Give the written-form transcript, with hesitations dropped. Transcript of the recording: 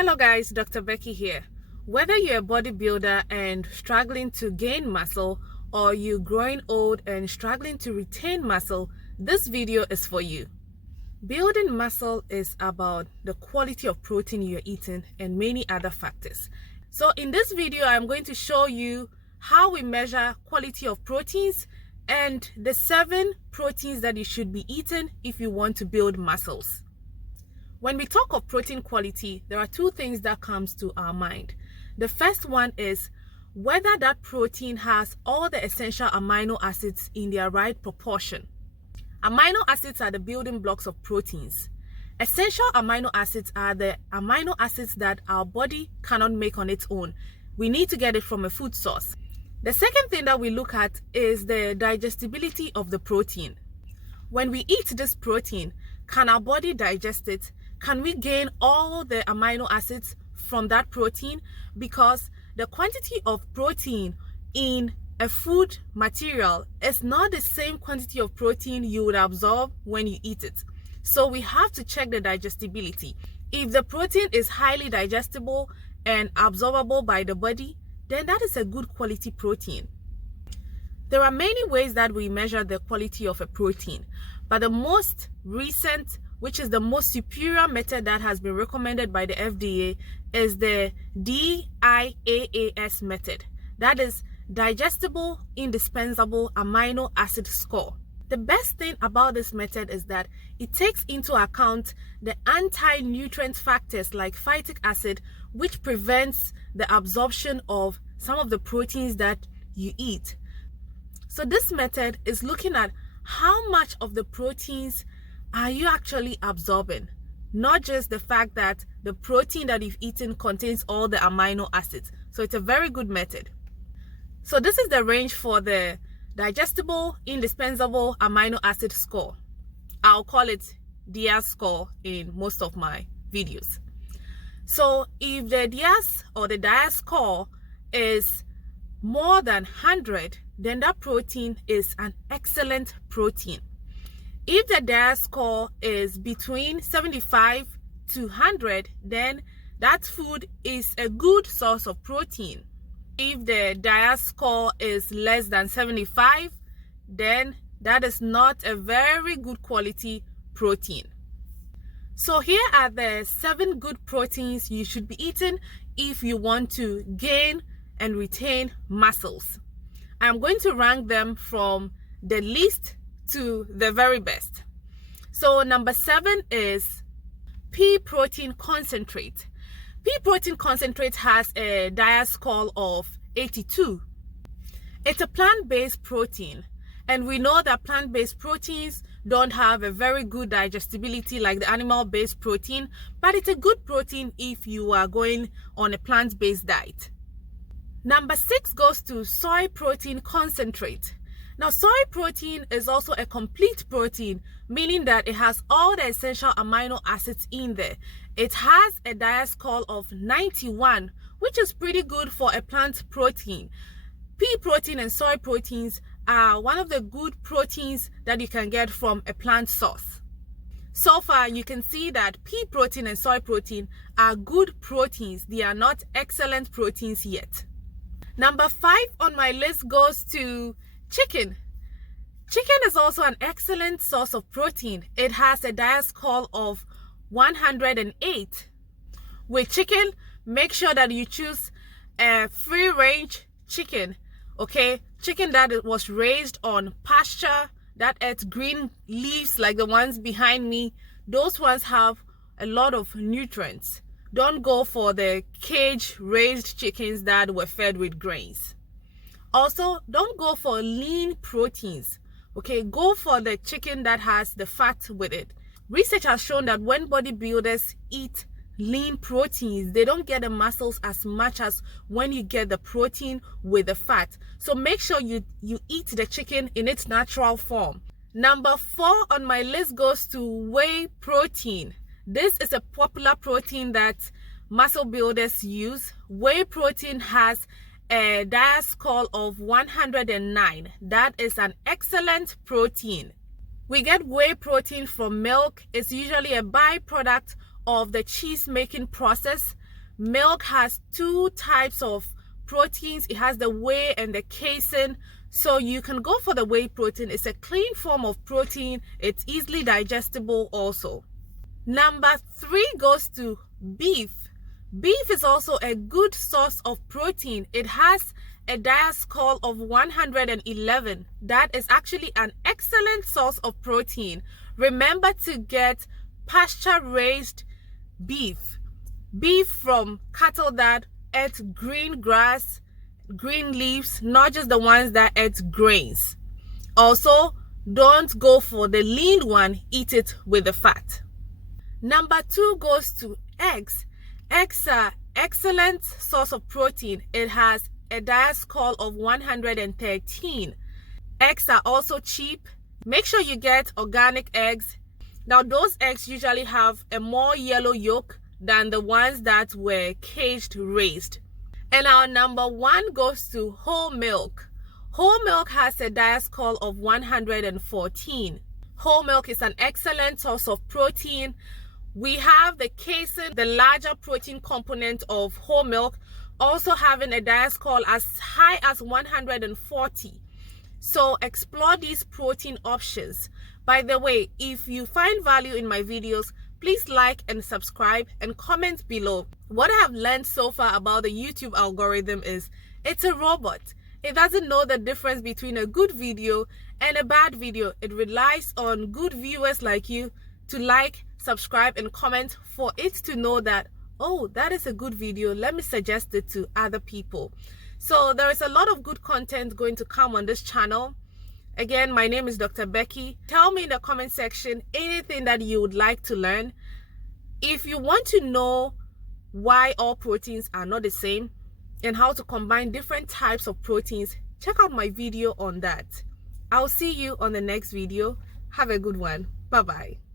Hello guys, Dr. Becky here. Whether you're a bodybuilder and struggling to gain muscle, or you're growing old and struggling to retain muscle, this video is for you. Building muscle is about the quality of protein you're eating and many other factors. So in this video, I'm going to show you how we measure quality of proteins and the 7 proteins that you should be eating if you want to build muscles. When we talk of protein quality, there are 2 things that comes to our mind. The first one is whether that protein has all the essential amino acids in their right proportion. Amino acids are the building blocks of proteins. Essential amino acids are the amino acids that our body cannot make on its own. We need to get it from a food source. The second thing that we look at is the digestibility of the protein. When we eat this protein, can our body digest it? Can we gain all the amino acids from that protein? Because the quantity of protein in a food material is not the same quantity of protein you would absorb when you eat it. So we have to check the digestibility. If the protein is highly digestible and absorbable by the body, then that is a good quality protein. There are many ways that we measure the quality of a protein, but the most recent, which is the most superior method that has been recommended by the FDA, is the DIAAS method. That is digestible indispensable amino acid score. The best thing about this method is that it takes into account the anti-nutrient factors like phytic acid, which prevents the absorption of some of the proteins that you eat. So this method is looking at how much of the proteins are you actually absorbing, not just the fact that the protein that you've eaten contains all the amino acids. So it's a very good method. So this is the range for the digestible indispensable amino acid score. I'll call it DIAS score in most of my videos. So if the DIAS or the DIAS score is more than 100, then that protein is an excellent protein. If the DIAS score is between 75 to 100, then that food is a good source of protein. If the DIAS score is less than 75, then that is not a very good quality protein. So here are the 7 good proteins you should be eating if you want to gain and retain muscles. I'm going to rank them from the least to the very best. So number 7 is pea protein concentrate. Pea protein concentrate has a DIAS score of 82. It's a plant-based protein, and we know that plant-based proteins don't have a very good digestibility like the animal-based protein, but it's a good protein if you are going on a plant-based diet. Number 6 goes to soy protein concentrate. Now, soy protein is also a complete protein, meaning that it has all the essential amino acids in there. It has a DIAS score of 91, which is pretty good for a plant protein. Pea protein and soy proteins are one of the good proteins that you can get from a plant source. So far, you can see that pea protein and soy protein are good proteins. They are not excellent proteins yet. Number 5 on my list goes to chicken. Chicken is also an excellent source of protein. It has a DIAS score of 108. With chicken, make sure that you choose a free-range chicken, okay? Chicken that was raised on pasture, that ate green leaves like the ones behind me. Those ones have a lot of nutrients. Don't go for the cage-raised chickens that were fed with grains. Also, don't go for lean proteins, okay? Go for the chicken that has the fat with it. Research has shown that when bodybuilders eat lean proteins, they don't get the muscles as much as when you get the protein with the fat. So make sure you eat the chicken in its natural form. Number 4 on my list goes to whey protein. This is a popular protein that muscle builders use. Whey protein has a DIAS score of 109. That is an excellent protein. We get whey protein from milk. It's usually a byproduct of the cheese making process. Milk has two types of proteins. It has the whey and the casein. So you can go for the whey protein. It's a clean form of protein. It's easily digestible also. Number 3 goes to beef. Beef is also a good source of protein. It has a diet score of 111. That is actually an excellent source of protein. Remember to get pasture-raised beef. Beef from cattle that eat green grass, green leaves, not just the ones that eat grains. Also, don't go for the lean one. Eat it with the fat. Number 2 goes to eggs. Eggs are excellent source of protein. It has a diet score of 113. Eggs are also cheap. Make sure you get organic eggs. Now, those eggs usually have a more yellow yolk than the ones that were caged raised. And our number 1 goes to whole milk. Whole milk has a diet score of 114. Whole milk is an excellent source of protein. We have the casein, the larger protein component of whole milk, also having a diet score as high as 140. So explore these protein options. By the way, if you find value in my videos, please like and subscribe and comment below. What I have learned so far about the YouTube algorithm is it's a robot. It doesn't know the difference between a good video and a bad video. It relies on good viewers like you to like, subscribe, and comment for it to know that, oh, that is a good video. Let me suggest it to other people. So there is a lot of good content going to come on this channel. Again, my name is Dr. Becky. Tell me in the comment section anything that you would like to learn. If you want to know why all proteins are not the same and how to combine different types of proteins, check out my video on that. I'll see you on the next video. Have a good one. Bye-bye.